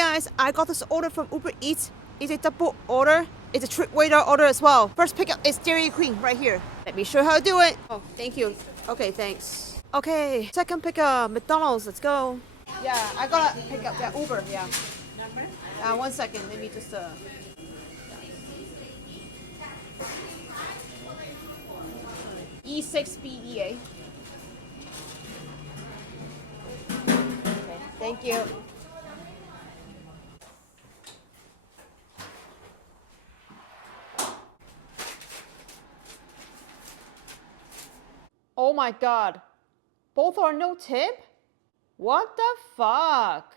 guys, I got this order from Uber Eats. It's a double order. It's a trip waiter order as well. First pickup is Dairy Queen right here. Let me show you how to do it. Oh, thank you. Okay, thanks. Okay, second pickup, McDonald's. Let's go. Yeah, I gotta pick up that Uber. Yeah. 1 second. Let me just E6BEA. Okay, thank you. Oh my god. Both are no tip? What the fuck?